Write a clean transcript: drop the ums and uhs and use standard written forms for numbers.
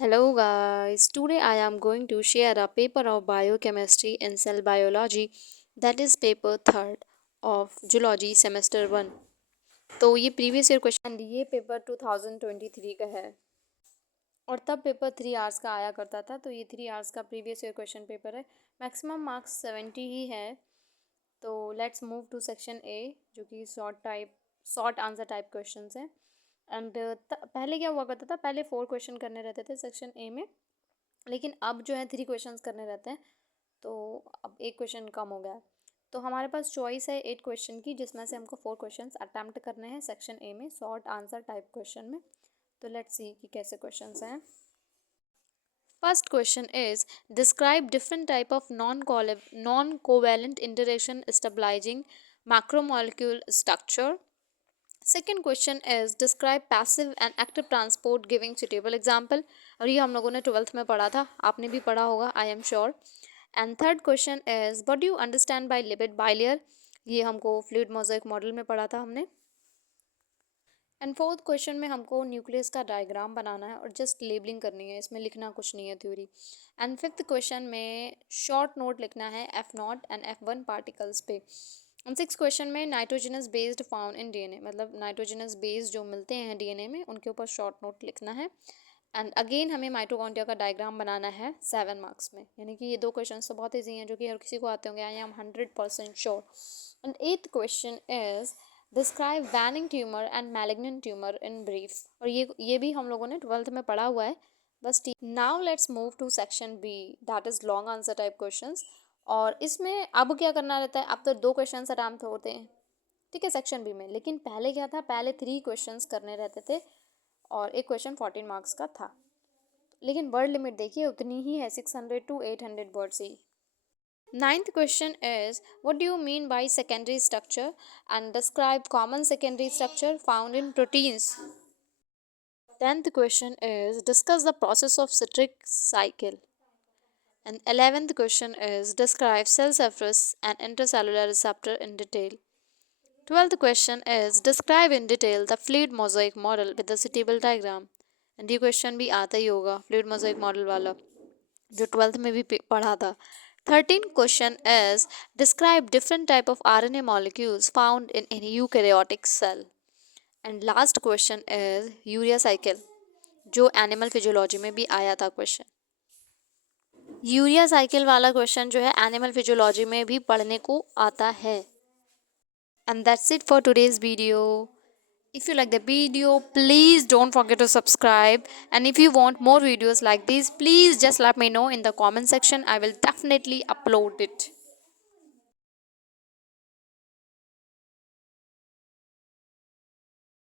Hello guys, today I am going to share a paper of biochemistry in cell biology, that is paper third of zoology semester 1। तो ये previous year question, ये paper 2023 का है और तब paper 3 hours का आया करता था। तो ये 3 आवर्स का प्रीवियस ईयर क्वेश्चन पेपर है। मैक्सिमम मार्क्स 70 ही है। तो let's move to section A, जो कि शॉर्ट आंसर टाइप क्वेश्चन हैं। एंड पहले क्या हुआ करता था, पहले 4 क्वेश्चन करने रहते थे सेक्शन ए में, लेकिन अब जो है 3 क्वेश्चंस करने रहते हैं। तो अब एक क्वेश्चन कम हो गया है। तो हमारे पास चॉइस है 8 क्वेश्चन की, जिसमें से हमको 4 क्वेश्चंस अटैम्प्ट करने हैं सेक्शन ए में शॉर्ट आंसर टाइप क्वेश्चन में। तो लेट्स सी कि कैसे क्वेश्चंस हैं। First question is describe different type of non covalent interaction stabilising macromolecule structure. Second question is describe passive and active transport giving suitable example. और ये हम लोगों ने 12th में पढ़ा था, आपने भी पढ़ा होगा, I am sure. And third question is what do you understand by lipid bilayer. ये हमको फ्लूइड मोज़ेक मॉडल में पढ़ा था हमने। एंड फोर्थ क्वेश्चन में हमको न्यूक्लियस का डायग्राम बनाना है और जस्ट लेबलिंग करनी है, इसमें लिखना कुछ नहीं है थ्योरी। एंड फिफ्थ क्वेश्चन में शॉर्ट नोट लिखना है F0 एंड F1 पार्टिकल्स पे। एंड सिक्स क्वेश्चन में nitrogenous based found in DNA, मतलब नाइट्रोजनस बेस जो मिलते हैं डीएनए में, उनके ऊपर शॉर्ट नोट लिखना है। एंड अगेन हमें माइटोकॉन्ड्रिया का डायग्राम बनाना है 7 मार्क्स में। यानी कि ये 2 क्वेश्चन तो बहुत ईजी हैं, जो कि हर किसी को आते होंगे, I am 100% sure. And eighth question is describe waning tumour and malignant tumour in brief. और ये भी हम लोगों ने 12th में पढ़ा हुआ है बस। ठीक, now let's move to section B, that is long answer type questions. और इसमें अब क्या करना रहता है, अब तो 2 क्वेश्चन अटैम्प्ट होते हैं, ठीक है, सेक्शन बी में। लेकिन पहले क्या था, पहले 3 क्वेश्चंस करने रहते थे और एक क्वेश्चन 14 मार्क्स का था। लेकिन वर्ड लिमिट देखिए उतनी ही है, 600 to 800 words he. Ninth question is what do you mean by secondary structure and describe common secondary structure found in proteins. 10th question is discuss the process of citric cycle. And 11th question is describe cell surface and intercellular receptor in detail. 12th question is describe in detail the fluid mosaic model with the suitable diagram. And ये question भी आता ही होगा fluid mosaic model वाला, जो 12th में भी पढ़ा था। 13th question is describe different type of RNA molecules found in any eukaryotic cell. And last question is urea cycle, जो एनिमल फिजियोलॉजी में भी आया था क्वेश्चन। यूरिया साइकिल वाला क्वेश्चन जो है एनिमल फिजियोलॉजी में भी पढ़ने को आता है। And that's it for today's video. If you like the video, please don't forget to subscribe. And if you want more videos like this, please just let me know in the comment section. I will definitely upload it.